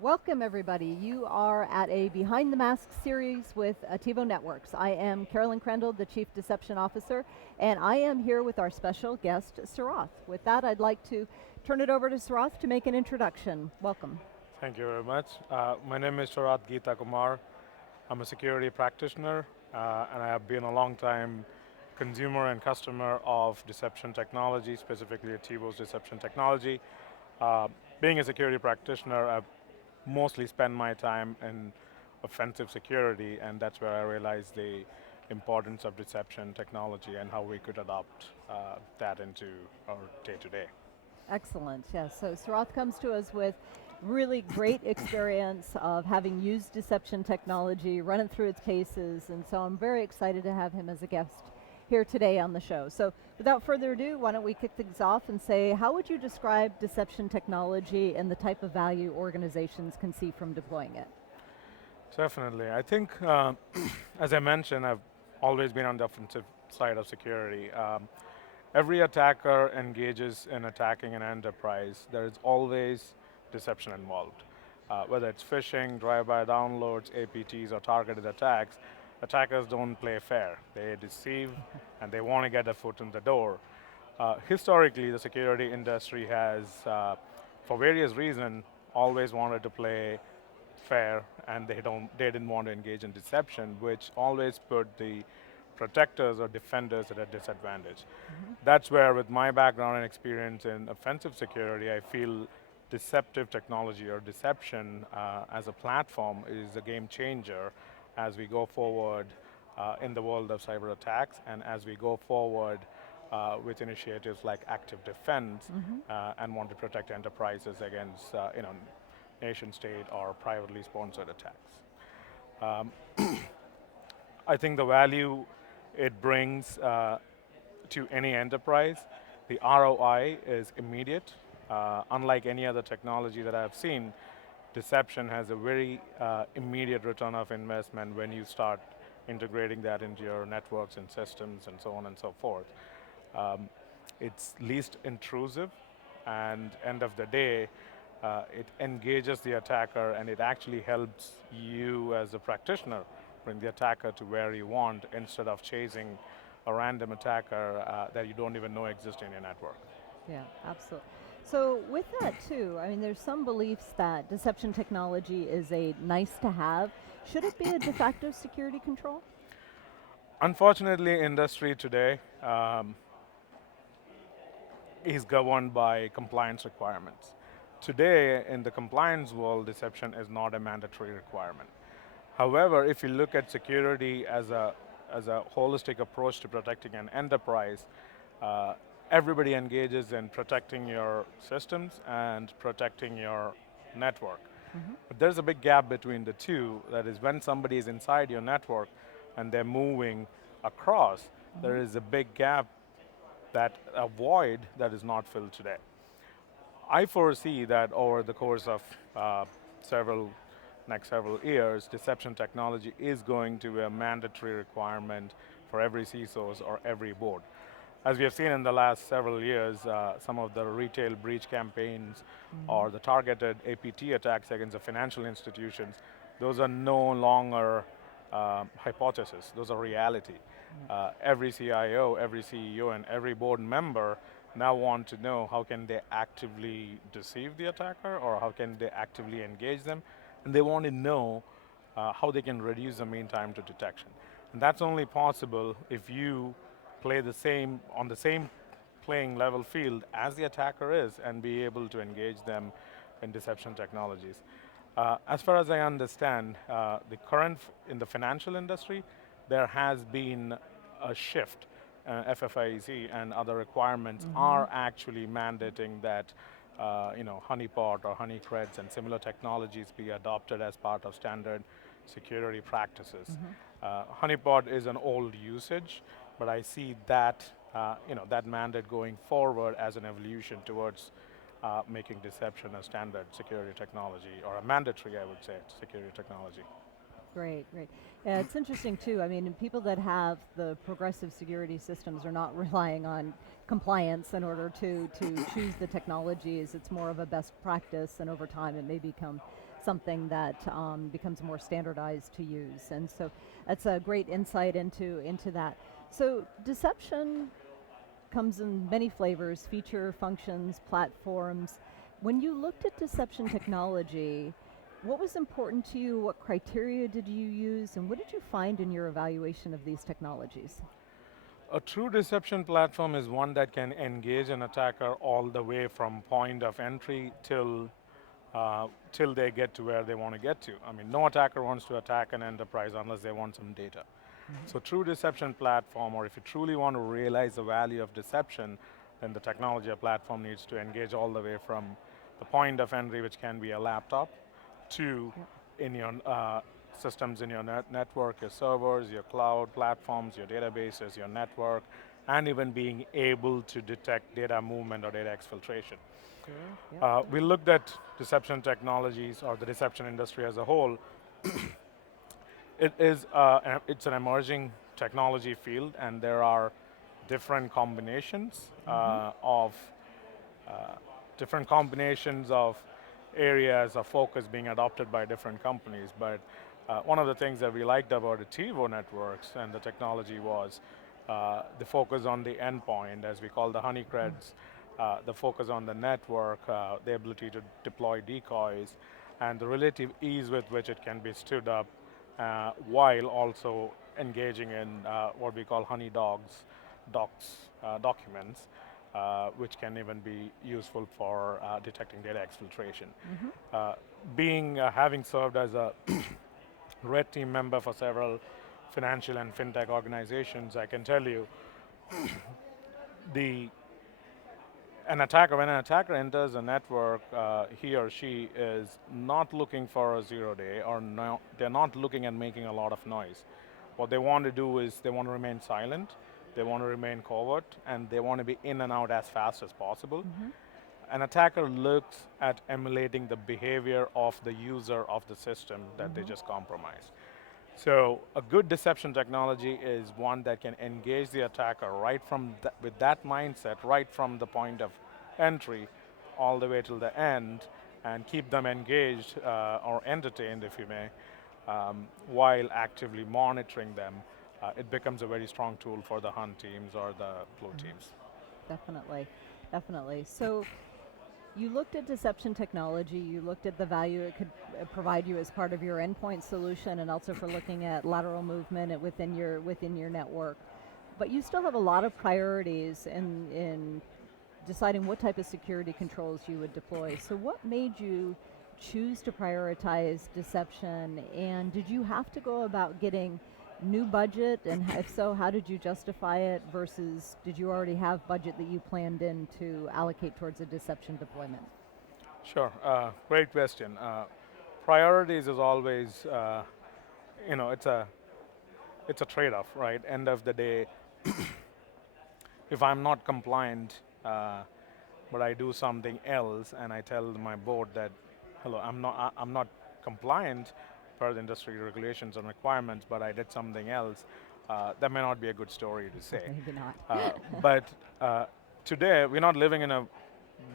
Welcome everybody. You are at a Behind the Mask series with Attivo Networks. I am Carolyn Crandall, the Chief Deception Officer, and I am here with our special guest, Sarath. With that, I'd like to turn it over to Sarath to make an introduction. Welcome. Thank you very much. My name is Sarath Geethakumar. I'm a security practitioner, and I have been a long time consumer and customer of deception technology, specifically Attivo's deception technology. Uh, Being a security practitioner, I've mostly spend my time in offensive security, and that's where I realized the importance of deception technology and how we could adopt that into our day-to-day. Excellent. Yes. So Sarath comes to us with really great experience of having used deception technology, run it through its paces, and so I'm very excited to have him as a guest here today on the show. So without further ado, why don't we kick things off and say, how would you describe deception technology and the type of value organizations can see from deploying it? Definitely. I think, as I mentioned, I've always been on the offensive side of security. Every attacker engages in attacking an enterprise. There is always deception involved. Whether it's phishing, drive-by downloads, APTs, or targeted attacks, attackers don't play fair. They deceive and they want to get a foot in the door. Historically, the security industry has, for various reasons, always wanted to play fair, and they didn't want to engage in deception, which always put the protectors or defenders at a disadvantage. That's where, with my background and experience in offensive security, I feel deceptive technology or deception as a platform is a game changer as we go forward in the world of cyber attacks, and as we go forward with initiatives like active defense and want to protect enterprises against nation state or privately sponsored attacks. Um, I think the value it brings to any enterprise, the ROI is immediate. Unlike any other technology that I've seen, deception has a very immediate return of investment when you start integrating that into your networks and systems and so on and so forth. Um, it's least intrusive, and end of the day, it engages the attacker, and it actually helps you as a practitioner bring the attacker to where you want, instead of chasing a random attacker that you don't even know exists in your network. Yeah, absolutely. So with that too, I mean, there's some beliefs that deception technology is a nice to have. Should it be a de facto security control? Unfortunately, industry today is governed by compliance requirements. Today, in the compliance world, deception is not a mandatory requirement. However, if you look at security as a holistic approach to protecting an enterprise, uh, everybody engages in protecting your systems and protecting your network. But there's a big gap between the two. That is, when somebody is inside your network and they're moving across, there is a big gap, that a void that is not filled today. I foresee that over the course of several next several years, deception technology is going to be a mandatory requirement for every CISOs or every board. As we have seen in the last several years, some of the retail breach campaigns or the targeted APT attacks against the financial institutions, those are no longer hypothesis, those are reality. Every CIO, every CEO, and every board member now want to know how can they actively deceive the attacker, or how can they actively engage them, and they want to know how they can reduce the mean time to detection. And that's only possible if you play on the same playing level field as the attacker is, and be able to engage them in deception technologies. As far as I understand, the current in the financial industry, there has been a shift. FFIEC and other requirements are actually mandating that honeypot or honeycreds and similar technologies be adopted as part of standard security practices. Honeypot is an old usage, but I see that that mandate going forward as an evolution towards making deception a standard security technology, or a mandatory, I would say, security technology. Great, great. Yeah, it's interesting too. I mean, people that have the progressive security systems are not relying on compliance in order to choose the technologies. It's more of a best practice, and over time it may become something that becomes more standardized to use. And so that's a great insight into that. So deception comes in many flavors, feature, functions, platforms. When you looked at deception technology, what was important to you? What criteria did you use? And what did you find in your evaluation of these technologies? A true deception platform is one that can engage an attacker all the way from point of entry till they get to where they want to get to. I mean, no attacker wants to attack an enterprise unless they want some data. So true deception platform, or if you truly want to realize the value of deception, then the technology or platform needs to engage all the way from the point of entry, which can be a laptop, to in your systems in your network, your servers, your cloud platforms, your databases, your network, and even being able to detect data movement or data exfiltration. Sure. Yep. We looked at deception technologies or the deception industry as a whole. It's an emerging technology field, and there are different combinations of different combinations of areas of focus being adopted by different companies. But one of the things that we liked about Attivo networks and the technology was the focus on the endpoint, as we call the honeycreds, the focus on the network, the ability to deploy decoys, and the relative ease with which it can be stood up while also engaging in what we call honey documents, which can even be useful for detecting data exfiltration. Having served as a red team member for several financial and fintech organizations, I can tell you the when an attacker enters a network, he or she is not looking for a 0 day, or no, they're not looking at making a lot of noise. What they want to do is they want to remain silent, they want to remain covert, and they want to be in and out as fast as possible. An attacker looks at emulating the behavior of the user of the system that they just compromised. So a good deception technology is one that can engage the attacker right from with that mindset, right from the point of entry all the way till the end, and keep them engaged or entertained, if you may, while actively monitoring them. It becomes a very strong tool for the hunt teams or the blue teams. Definitely, definitely. So you looked at deception technology, you looked at the value it could provide you as part of your endpoint solution, and also for looking at lateral movement within your network. But you still have a lot of priorities in deciding what type of security controls you would deploy. So what made you choose to prioritize deception, and did you have to go about getting new budget, and if so, how did you justify it versus did you already have budget that you planned in to allocate towards a deception deployment? Sure, great question. Priorities is always, it's a trade-off, right? End of the day, if I'm not compliant, but I do something else, and I tell my board that, hello, I'm not compliant per the industry regulations and requirements, but I did something else, that may not be a good story to say. Maybe not. But today, we're not living in a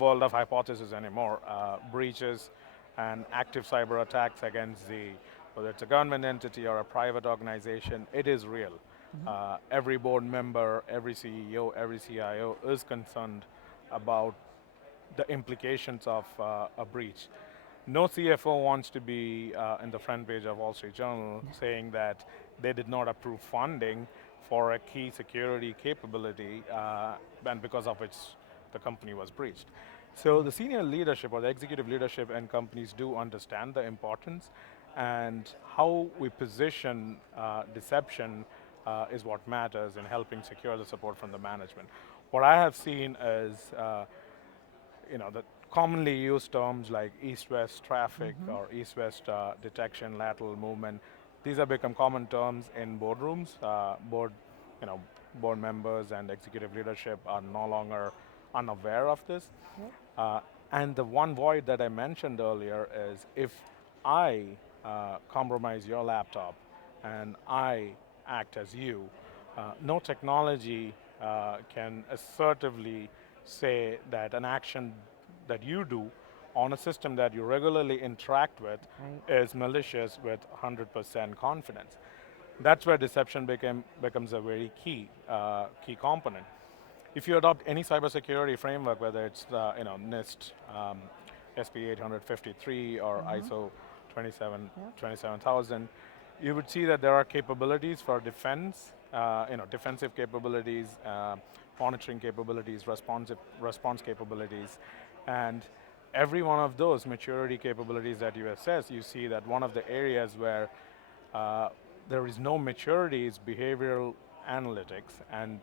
world of hypothesis anymore. Breaches and active cyber attacks against whether it's a government entity or a private organization, it is real. Every board member, every CEO, every CIO is concerned about the implications of a breach. No CFO wants to be in the front page of Wall Street Journal saying that they did not approve funding for a key security capability, and because of which the company was breached. So the senior leadership or the executive leadership and companies do understand the importance, and how we position deception is what matters in helping secure the support from the management. What I have seen is, the commonly used terms like east-west traffic or east-west detection, lateral movement. These have become common terms in boardrooms. Board members and executive leadership are no longer unaware of this. And the one void that I mentioned earlier is if I compromise your laptop and I act as you, no technology can assertively say that an action that you do on a system that you regularly interact with Right. is malicious with 100% confidence. That's where deception becomes a very key component. If you adopt any cybersecurity framework, whether it's NIST, SP 853, or ISO 27, Yep. 27000, you would see that there are capabilities for defense, defensive capabilities, monitoring capabilities, response capabilities, and every one of those maturity capabilities that you assess, you see that one of the areas where uh, there is no maturity is behavioral analytics and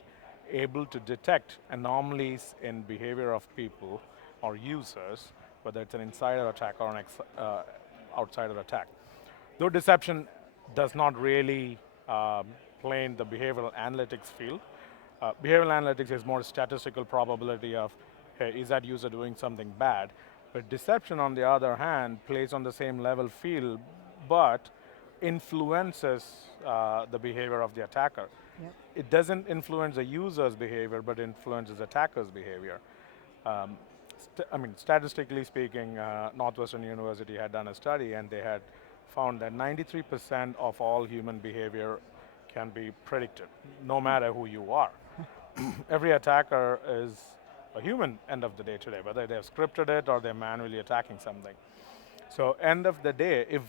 able to detect anomalies in behavior of people or users, whether it's an insider attack or an outsider attack. Though deception does not really play in the behavioral analytics field, behavioral analytics is more statistical probability of, hey, is that user doing something bad? But deception, on the other hand, plays on the same level field, but influences the behavior of the attacker. Yep. It doesn't influence the user's behavior, but influences attacker's behavior. Statistically speaking, Northwestern University had done a study and they had found that 93% of all human behavior can be predicted, no matter who you are. Every attacker is a human end of the day today, whether they've scripted it or they're manually attacking something. So end of the day, if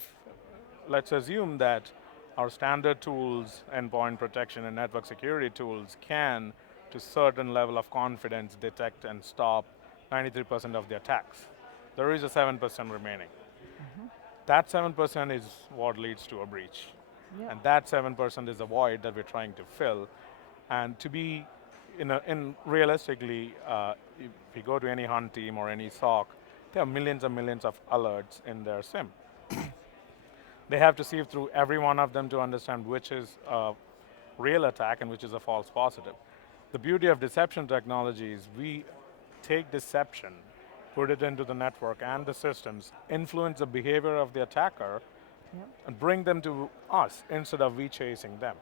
let's assume that our standard tools, endpoint protection and network security tools can, to certain level of confidence, detect and stop 93% of the attacks. There is a 7% remaining. That 7% is what leads to a breach. Yep. And that 7% is a void that we're trying to fill. And to be, in realistically, if you go to any hunt team or any SOC, there are millions and millions of alerts in their SIM. They have to sieve through every one of them to understand which is a real attack and which is a false positive. The beauty of deception technology is we take deception, put it into the network and the systems, influence the behavior of the attacker, Yep. and bring them to us instead of we chasing them.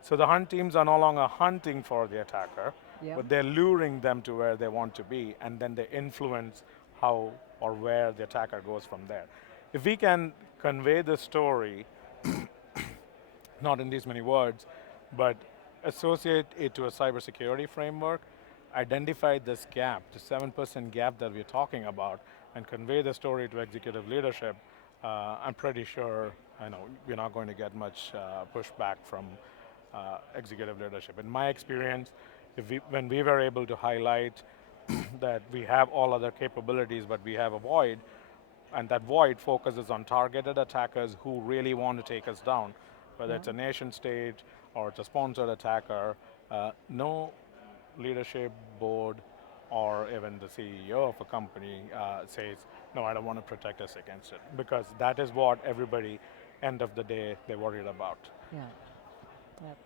So the hunt teams are no longer hunting for the attacker, Yep. but they're luring them to where they want to be, and then they influence how or where the attacker goes from there. If we can convey the story, not in these many words, but associate it to a cybersecurity framework, identify this gap, the 7% gap that we're talking about, and convey the story to executive leadership, I'm pretty sure we're not going to get much pushback from executive leadership. In my experience, when we were able to highlight that we have all other capabilities, but we have a void, and that void focuses on targeted attackers who really want to take us down, whether it's a nation state or it's a sponsored attacker, no leadership board or even the CEO of a company says, no, I don't want to protect us against it, because that is what everybody, end of the day, they're worried about. Yeah. Yep.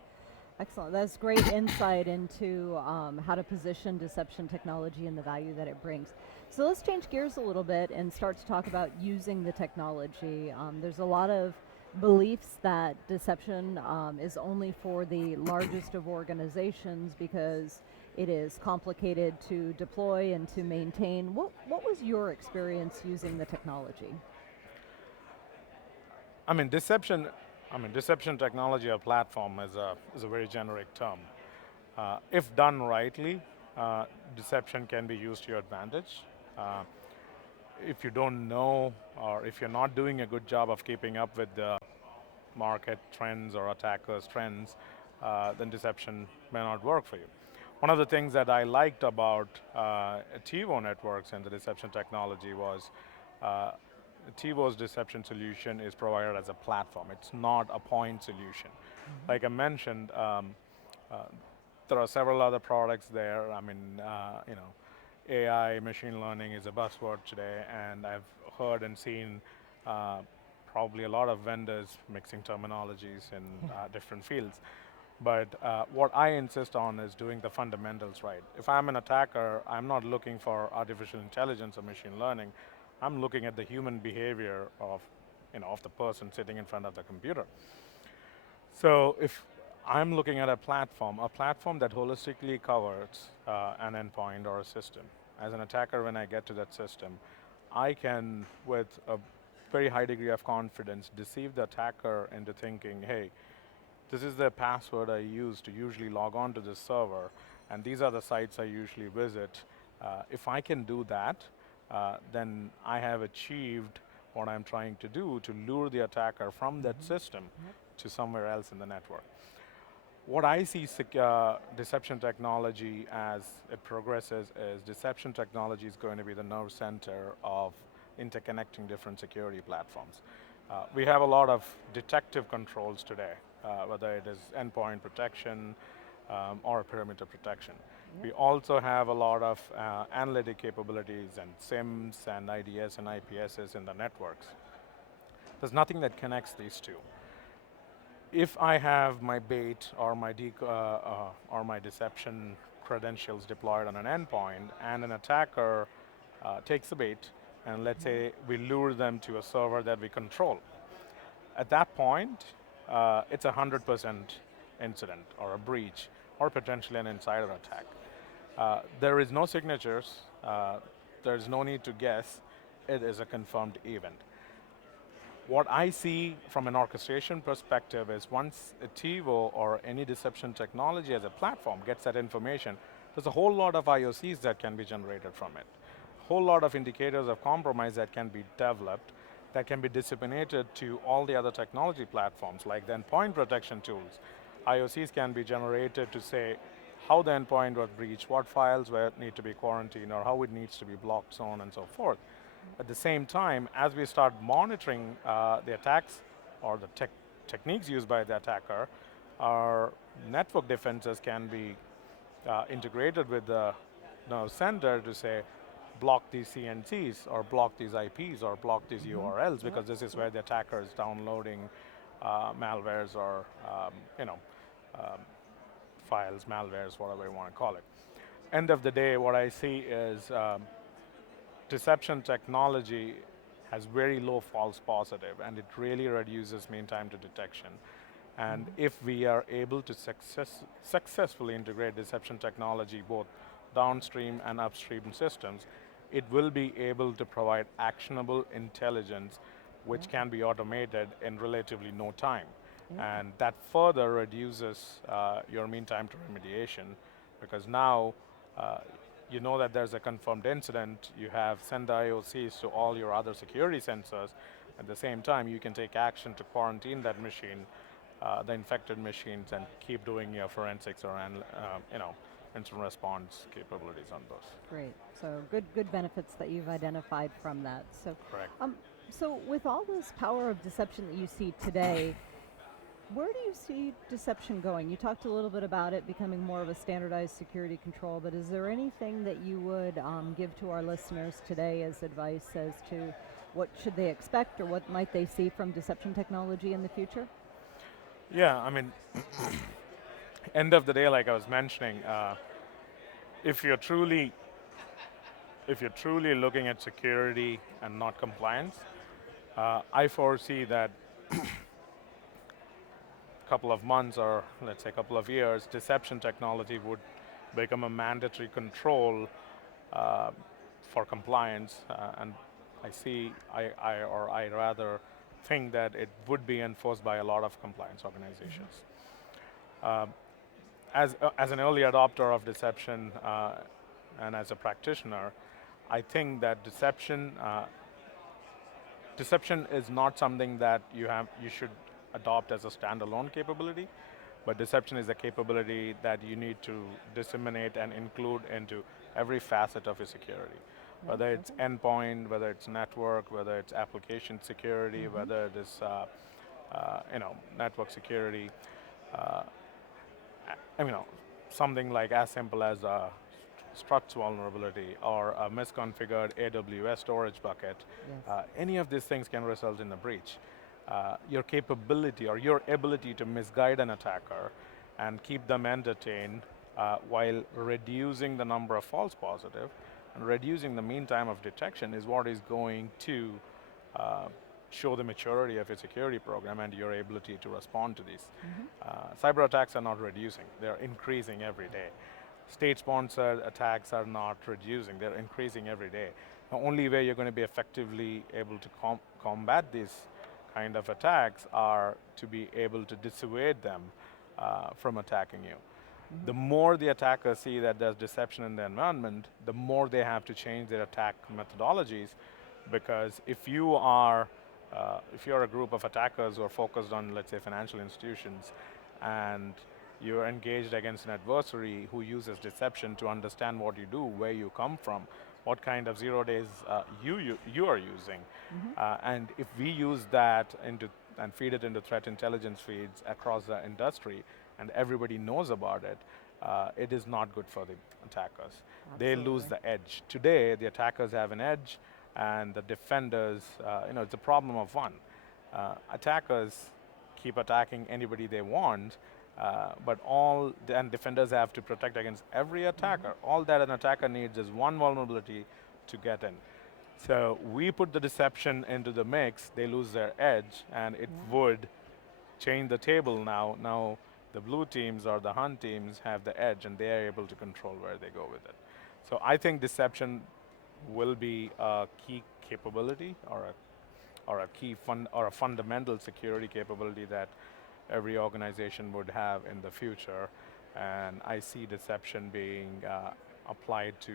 Excellent. That's great insight into how to position deception technology and the value that it brings. So let's change gears a little bit and start to talk about using the technology. There's a lot of beliefs that deception is only for the largest of organizations because it is complicated to deploy and to maintain. What was your experience using the technology? Deception technology or platform is a very generic term. If done rightly, deception can be used to your advantage. If you don't know, or if you're not doing a good job of keeping up with the market trends or attackers' trends, then deception may not work for you. One of the things that I liked about Attivo networks and the deception technology was Attivo's deception solution is provided as a platform. It's not a point solution. Like I mentioned, there are several other products there. AI, machine learning is a buzzword today, and I've heard and seen probably a lot of vendors mixing terminologies in different fields. But what I insist on is doing the fundamentals right. If I'm an attacker, I'm not looking for artificial intelligence or machine learning. I'm looking at the human behavior of of the person sitting in front of the computer. So if I'm looking at a platform that holistically covers an endpoint or a system, as an attacker, when I get to that system, I can, with a very high degree of confidence, deceive the attacker into thinking, hey, this is the password I use to usually log on to this server, and these are the sites I usually visit. If I can do that, then I have achieved what I'm trying to do to lure the attacker from that system to somewhere else in the network. What I see deception technology as it progresses is deception technology is going to be the nerve center of interconnecting different security platforms. We have a lot of detective controls today, whether it is endpoint protection or perimeter protection. We also have a lot of analytic capabilities and SIMs and IDS and IPSs in the networks. There's nothing that connects these two. If I have my bait or my deception credentials deployed on an endpoint, and an attacker takes the bait, and let's say we lure them to a server that we control, at that point, it's a 100% incident or a breach or potentially an insider attack. There is no signatures. There's no need to guess. It is a confirmed event. What I see from an orchestration perspective is once Attivo or any deception technology as a platform gets that information, there's a whole lot of IOCs that can be generated from it. A whole lot of indicators of compromise that can be developed, that can be disseminated to all the other technology platforms like the endpoint protection tools. IOCs can be generated to say how the endpoint was breached, what files need to be quarantined, or how it needs to be blocked, so on and so forth. At the same time, as we start monitoring the attacks or the techniques used by the attacker, our network defenses can be integrated with the nerve center to say, block these CNCs, or block these IPs, or block these URLs, because this is where the attacker is downloading malwares or files, malwares, whatever you want to call it. End of the day, what I see is deception technology has very low false positive, and it really reduces mean time to detection. And if we are able to successfully integrate deception technology, both downstream and upstream systems, it will be able to provide actionable intelligence which can be automated in relatively no time. And that further reduces your mean time to remediation, because now you know that there's a confirmed incident, you have sent the IOCs to all your other security sensors. At the same time, you can take action to quarantine that machine, the infected machines, and keep doing your forensics or instant response capabilities on those. Great. So good benefits that you've identified from that. So, Correct. So with all this power of deception that you see today, where do you see deception going? You talked a little bit about it becoming more of a standardized security control, but is there anything that you would give to our listeners today as advice as to what should they expect, or what might they see from deception technology in the future? Yeah, I mean, end of the day, like I was mentioning, if you're truly looking at security and not compliance, I foresee that couple of months, or let's say a couple of years, deception technology would become a mandatory control for compliance, and I rather think that it would be enforced by a lot of compliance organizations. As an early adopter of deception and as a practitioner, I think that deception is not something that you should adopt as a standalone capability, but deception is a capability that you need to disseminate and include into every facet of your security. Whether it's endpoint, whether it's network, whether it's application security, whether it is network security. Something like as simple as a struts vulnerability or a misconfigured AWS storage bucket. Any of these things can result in a breach. Your capability or your ability to misguide an attacker and keep them entertained while reducing the number of false positive and reducing the mean time of detection is what is going to show the maturity of your security program and your ability to respond to these. Cyber attacks are not reducing, they're increasing every day. State-sponsored attacks are not reducing, they're increasing every day. The only way you're going to be effectively able to combat these kind of attacks are to be able to dissuade them from attacking you. The more the attackers see that there's deception in the environment, the more they have to change their attack methodologies, because if you're a group of attackers who are focused on, let's say, financial institutions, and you're engaged against an adversary who uses deception to understand what you do, where you come from, what kind of 0 days you are using. And if we use that and feed it into threat intelligence feeds across the industry, and everybody knows about it, it is not good for the attackers. They lose the edge. Today, the attackers have an edge, and the defenders, it's a problem of one. Attackers keep attacking anybody they want, and defenders have to protect against every attacker. All that an attacker needs is one vulnerability to get in. So we put the deception into the mix, they lose their edge, and it would change the table now. Now the blue teams or the hunt teams have the edge, and they are able to control where they go with it. So I think deception will be a key capability or a fundamental security capability that every organization would have in the future, and I see deception being applied to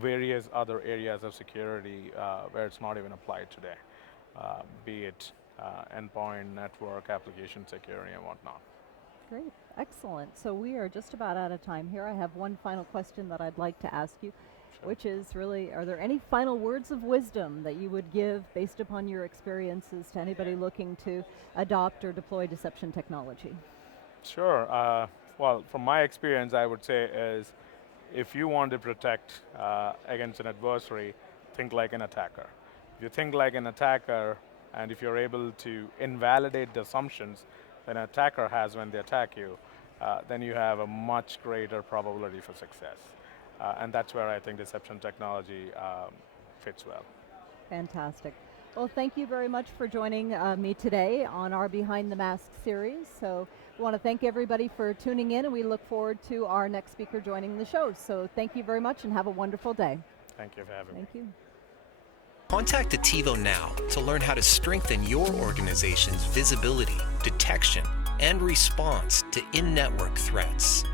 various other areas of security where it's not even applied today, be it endpoint, network, application security, and whatnot. Great, excellent. So we are just about out of time here. I have one final question that I'd like to ask you, which is really, are there any final words of wisdom that you would give based upon your experiences to anybody looking to adopt or deploy deception technology? Sure. Well, from my experience, I would say is, if you want to protect against an adversary, think like an attacker. If you think like an attacker, and if you're able to invalidate the assumptions that an attacker has when they attack you, then you have a much greater probability for success. And that's where I think deception technology fits well. Fantastic. Well, thank you very much for joining me today on our Behind the Mask series. So we want to thank everybody for tuning in, and we look forward to our next speaker joining the show. So thank you very much, and have a wonderful day. Thank you for having me. Thank you. Contact Attivo now to learn how to strengthen your organization's visibility, detection, and response to in-network threats.